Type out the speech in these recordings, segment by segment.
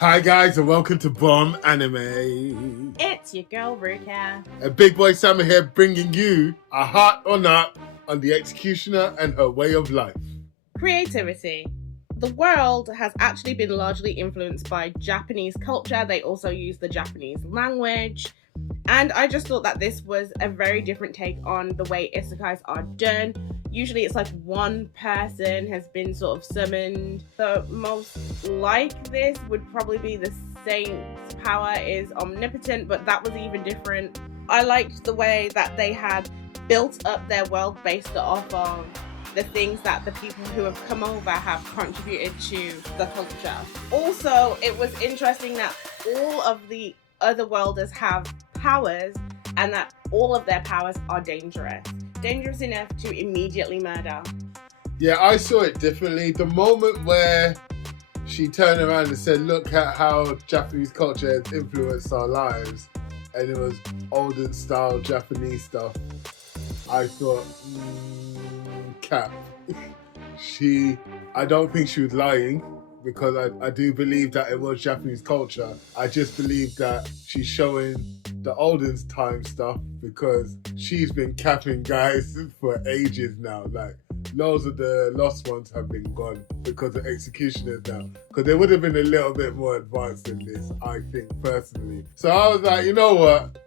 Hi guys and welcome to Bomb Anime. It's your girl Ruka. And Big Boy Summer here bringing you a hot or not on the executioner and her way of life. Creativity. The world has actually been largely influenced by Japanese culture. They also use the Japanese language. And I just thought that this was a very different take on the way isekais are done. Usually it's like one person has been sort of summoned. The most like this would probably be the saint's power is omnipotent, but that was even different. I liked the way that they had built up their world based off of the things that the people who have come over have contributed to the culture. Also, it was interesting that all of the otherworlders have powers and that all of their powers are dangerous enough to immediately murder. Yeah, I saw it differently. The moment where she turned around and said, look at how Japanese culture has influenced our lives, and it was olden style Japanese stuff, I thought, cap. I don't think she was lying, because I do believe that it was Japanese culture. I just believe that she's showing the olden time stuff because she's been capping guys for ages now. Like, loads of the lost ones have been gone because of executioners now. Because they would have been a little bit more advanced than this, I think, personally. So I was like, you know what?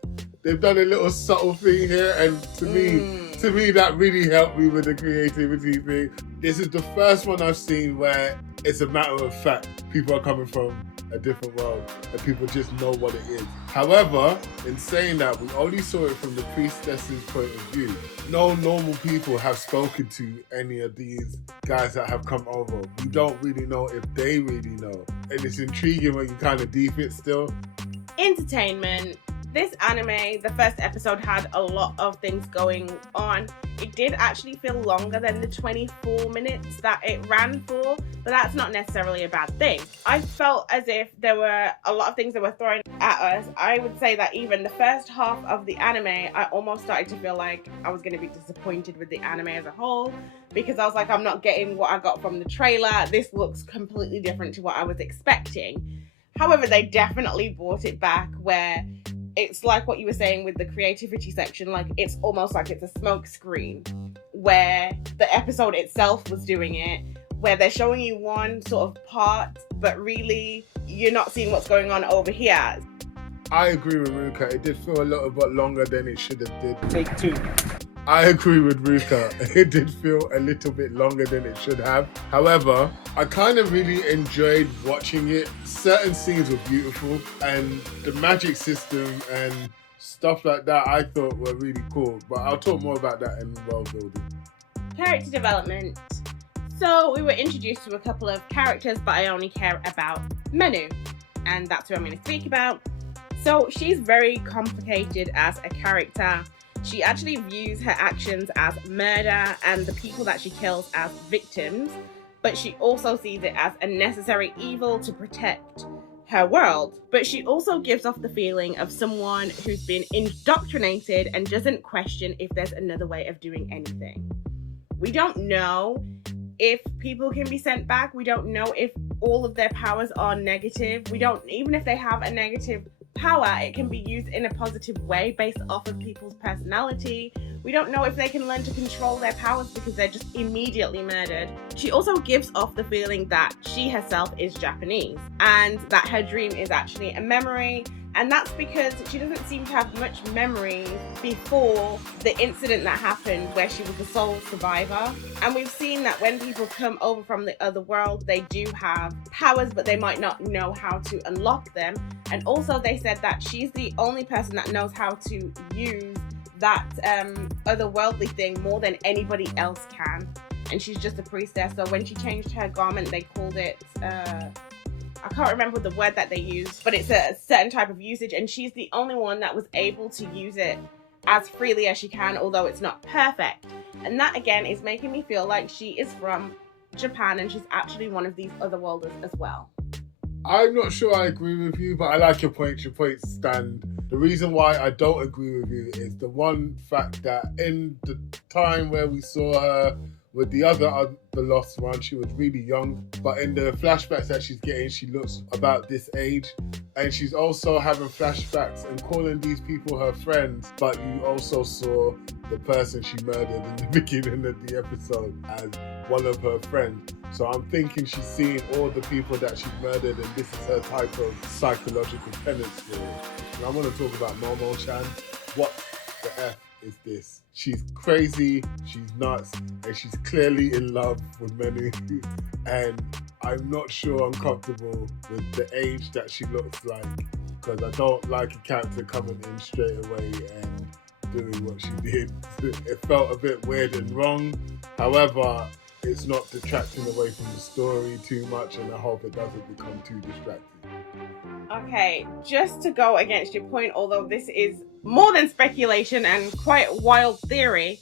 They've done a little subtle thing here, and to me, that really helped me with the creativity thing. This is the first one I've seen where it's a matter of fact. People are coming from a different world and people just know what it is. However, in saying that, we only saw it from the priestess's point of view. No normal people have spoken to any of these guys that have come over. We don't really know if they really know. And it's intriguing when you kind of deep it still. Entertainment. This anime, the first episode had a lot of things going on. It did actually feel longer than the 24 minutes that it ran for, but that's not necessarily a bad thing. I felt as if there were a lot of things that were thrown at us. I would say that even the first half of the anime, I almost started to feel like I was going to be disappointed with the anime as a whole, because I was like, I'm not getting what I got from the trailer. This looks completely different to what I was expecting. However, they definitely brought it back where it's like what you were saying with the creativity section, like it's almost like it's a smoke screen where the episode itself was doing it, where they're showing you one sort of part, but really you're not seeing what's going on over here. I agree with Ruka. It did feel a little bit longer than it should have did. Take two. I agree with Ruka. It did feel a little bit longer than it should have. However, I kind of really enjoyed watching it. Certain scenes were beautiful, and the magic system and stuff like that I thought were really cool. But I'll talk more about that in world building. Character development. So we were introduced to a couple of characters, but I only care about Menu, and that's who I'm going to speak about. So she's very complicated as a character. She actually views her actions as murder and the people that she kills as victims, but she also sees it as a necessary evil to protect her world. But she also gives off the feeling of someone who's been indoctrinated and doesn't question if there's another way of doing anything. We don't know if people can be sent back. We don't know if all of their powers are negative. We don't, even if they have a negative power, it can be used in a positive way based off of people's personality. We don't know if they can learn to control their powers because they're just immediately murdered. She also gives off the feeling that she herself is Japanese and that her dream is actually a memory, and that's because she doesn't seem to have much memory before the incident that happened where she was the sole survivor. And we've seen that when people come over from the other world, they do have powers, but they might not know how to unlock them. And also they said that she's the only person that knows how to use that otherworldly thing more than anybody else can. And she's just a priestess. So when she changed her garment, they called it I can't remember the word that they used, but it's a certain type of usage, and she's the only one that was able to use it as freely as she can, although it's not perfect. And that again is making me feel like she is from Japan and she's actually one of these otherworlders as well. I'm not sure I agree with you, but I like your point. Your points stand. The reason why I don't agree with you is the one fact that in the time where we saw her With the the lost one, she was really young. But in the flashbacks that she's getting, she looks about this age. And she's also having flashbacks and calling these people her friends. But you also saw the person she murdered in the beginning of the episode as one of her friends. So I'm thinking she's seeing all the people that she's murdered, and this is her type of psychological penance for it. And I want to talk about Momo-chan. What the F is this? She's crazy, she's nuts, and she's clearly in love with Menu. And I'm not sure I'm comfortable with the age that she looks like, because I don't like a character coming in straight away and doing what she did. It felt a bit weird and wrong. However, it's not detracting away from the story too much, and I hope it doesn't become too distracting. Okay, just to go against your point, although this is more than speculation and quite a wild theory,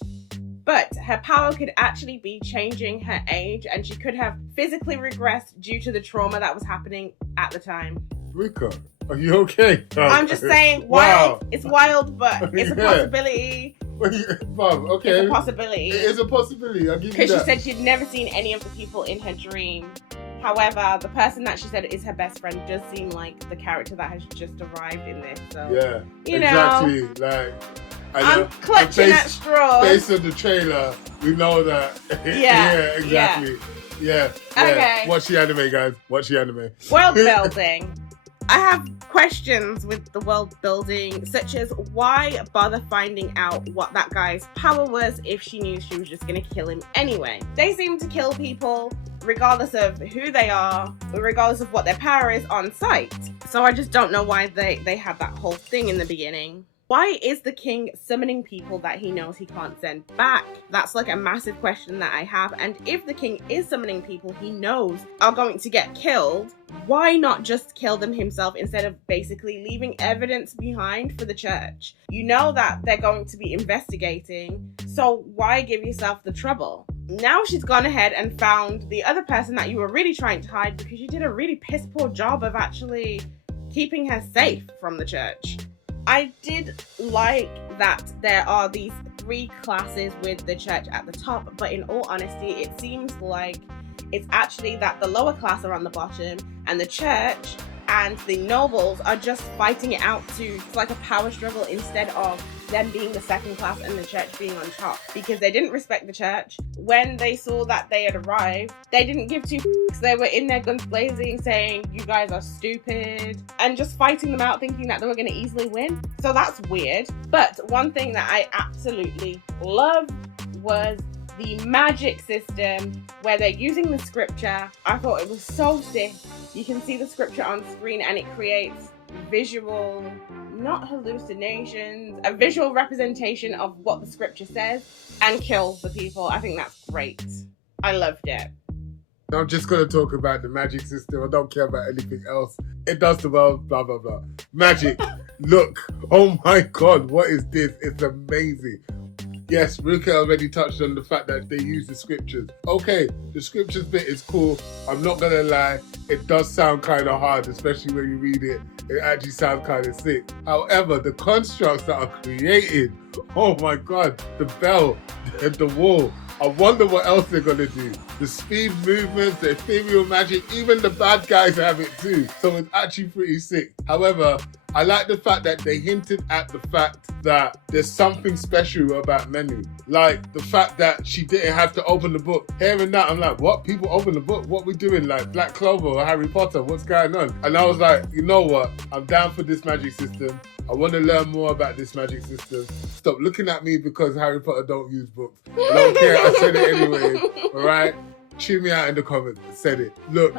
but her power could actually be changing her age, and she could have physically regressed due to the trauma that was happening at the time. Rika, are you okay? I'm just saying, wild. Wow. It's wild, but it's a possibility. Bob, okay. It's a possibility. It is a possibility, I'll give you that. Because she said she'd never seen any of the people in her dream. However, the person that she said is her best friend does seem like the character that has just arrived in this. So, yeah, you exactly. know, Like, I'm clutching at straws. Based on the trailer, we know that. Yeah, exactly. Yeah. Okay. Watch the anime, guys. Watch the anime. World building. I have questions with the world building, such as why bother finding out what that guy's power was if she knew she was just going to kill him anyway? They seem to kill people regardless of who they are, regardless of what their power is on sight. So I just don't know why they had that whole thing in the beginning. Why is the king summoning people that he knows he can't send back? That's like a massive question that I have. And if the king is summoning people he knows are going to get killed, why not just kill them himself instead of basically leaving evidence behind for the church? You know that they're going to be investigating, so why give yourself the trouble? Now she's gone ahead and found the other person that you were really trying to hide, because you did a really piss poor job of actually keeping her safe from the church. I did like that there are these 3 classes with the church at the top, but in all honesty, it seems like it's actually that the lower class are on the bottom, and the church and the nobles are just fighting it out it's like a power struggle instead of them being the second class and the church being on top, because they didn't respect the church. When they saw that they had arrived, they didn't give 2 f***s. They were in their guns blazing, saying, you guys are stupid, and just fighting them out, thinking that they were going to easily win. So that's weird. But one thing that I absolutely loved was the magic system where they're using the scripture. I thought it was so sick. You can see the scripture on screen and it creates visual, not hallucinations, a visual representation of what the scripture says and kills the people. I think that's great. I loved it. I'm just going to talk about the magic system. I don't care about anything else. It does the world, blah, blah, blah. Magic. Look. Oh my God. What is this? It's amazing. Yes, Ruka already touched on the fact that they use the scriptures. Okay, the scriptures bit is cool. I'm not going to lie. It does sound kind of hard, especially when you read it. It actually sounds kind of sick. However, the constructs that are created, oh my God, the bell, the wall. I wonder what else they're going to do. The speed movements, the ethereal magic, even the bad guys have it too. So it's actually pretty sick. However, I like the fact that they hinted at the fact that there's something special about Menu. Like the fact that she didn't have to open the book. Hearing that, I'm like, what? People open the book? What we doing? Like Black Clover or Harry Potter? What's going on? And I was like, you know what? I'm down for this magic system. I want to learn more about this magic system. Stop looking at me because Harry Potter don't use books. I don't care. I said it anyway. All right? Chew me out in the comments. I said it. Look,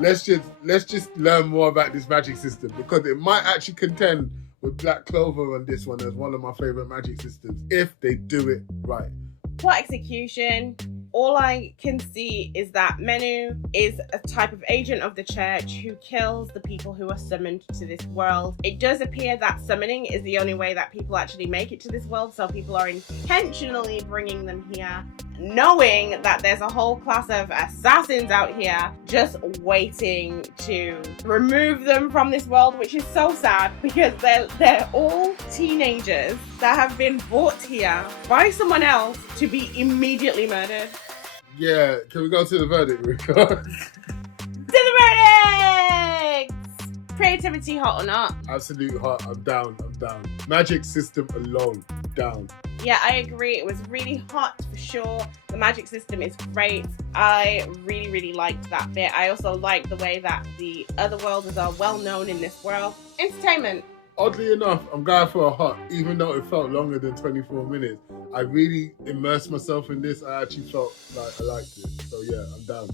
let's just learn more about this magic system, because it might actually contend with Black Clover on this one as one of my favorite magic systems if they do it right. Plot execution. All I can see is that Menu is a type of agent of the church who kills the people who are summoned to this world. It does appear that summoning is the only way that people actually make it to this world, so people are intentionally bringing them here, knowing that there's a whole class of assassins out here just waiting to remove them from this world, which is so sad because they're all teenagers that have been brought here by someone else to be immediately murdered. Yeah, can we go to the verdict, Rico? To the verdict! Creativity, hot or not? Absolute hot. I'm down. Magic system alone, down. Yeah, I agree. It was really hot for sure. The magic system is great. I really, really liked that bit. I also like the way that the otherworlders are well known in this world. Entertainment. Oddly enough, I'm going for a hot, even though it felt longer than 24 minutes. I really immersed myself in this. I actually felt like I liked it. So yeah, I'm down.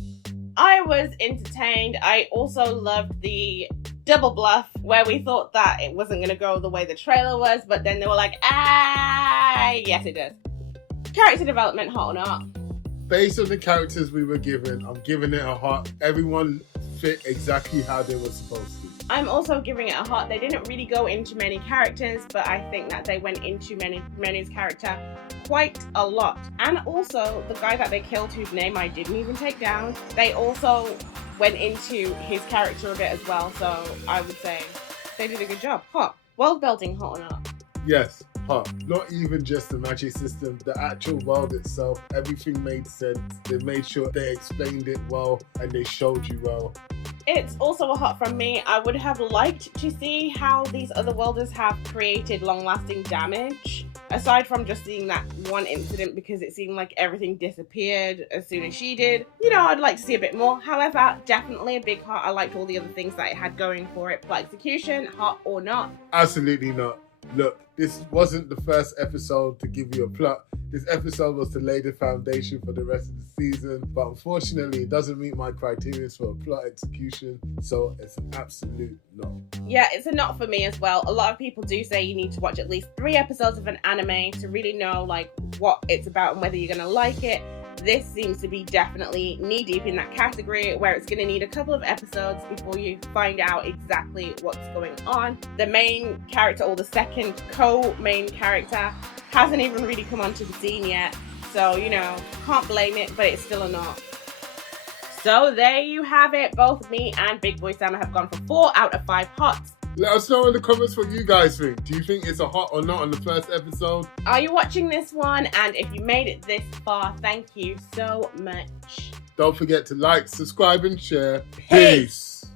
I was entertained. I also loved the double bluff where we thought that it wasn't going to go the way the trailer was, but then they were like, yes it does. Character development, hot or not? Based on the characters we were given, I'm giving it a hot. Everyone fit exactly how they were supposed to. I'm also giving it a hot. They didn't really go into many characters, but I think that they went into Menu's character quite a lot. And also, the guy that they killed, whose name I didn't even take down, they also went into his character a bit as well. So I would say they did a good job. Hot. World building, hot or not? Yes, hot. Not even just the magic system, the actual world itself, everything made sense. They made sure they explained it well and they showed you well. It's also a hot from me. I would have liked to see how these otherworlders have created long-lasting damage, aside from just seeing that one incident, because it seemed like everything disappeared as soon as she did. You know, I'd like to see a bit more. However, definitely a big hot. I liked all the other things that it had going for it. Plot execution, hot or not? Absolutely not. Look, this wasn't the first episode to give you a plot. This episode was to lay the foundation for the rest of the season, but unfortunately it doesn't meet my criteria for a plot execution, so it's an absolute no. Yeah, it's a not for me as well. A lot of people do say you need to watch at least 3 episodes of an anime to really know like what it's about and whether you're gonna like it. This seems to be definitely knee-deep in that category where it's going to need a couple of episodes before you find out exactly what's going on. The main character, or the second co-main character, hasn't even really come onto the scene yet. So, you know, can't blame it, but it's still a not. So there you have it. Both me and Big Boy Sam have gone for 4 out of 5 hots. Let us know in the comments what you guys think. Do you think it's a hot or not on the first episode? Are you watching this one? And if you made it this far, thank you so much. Don't forget to like, subscribe, and share. Peace. Peace.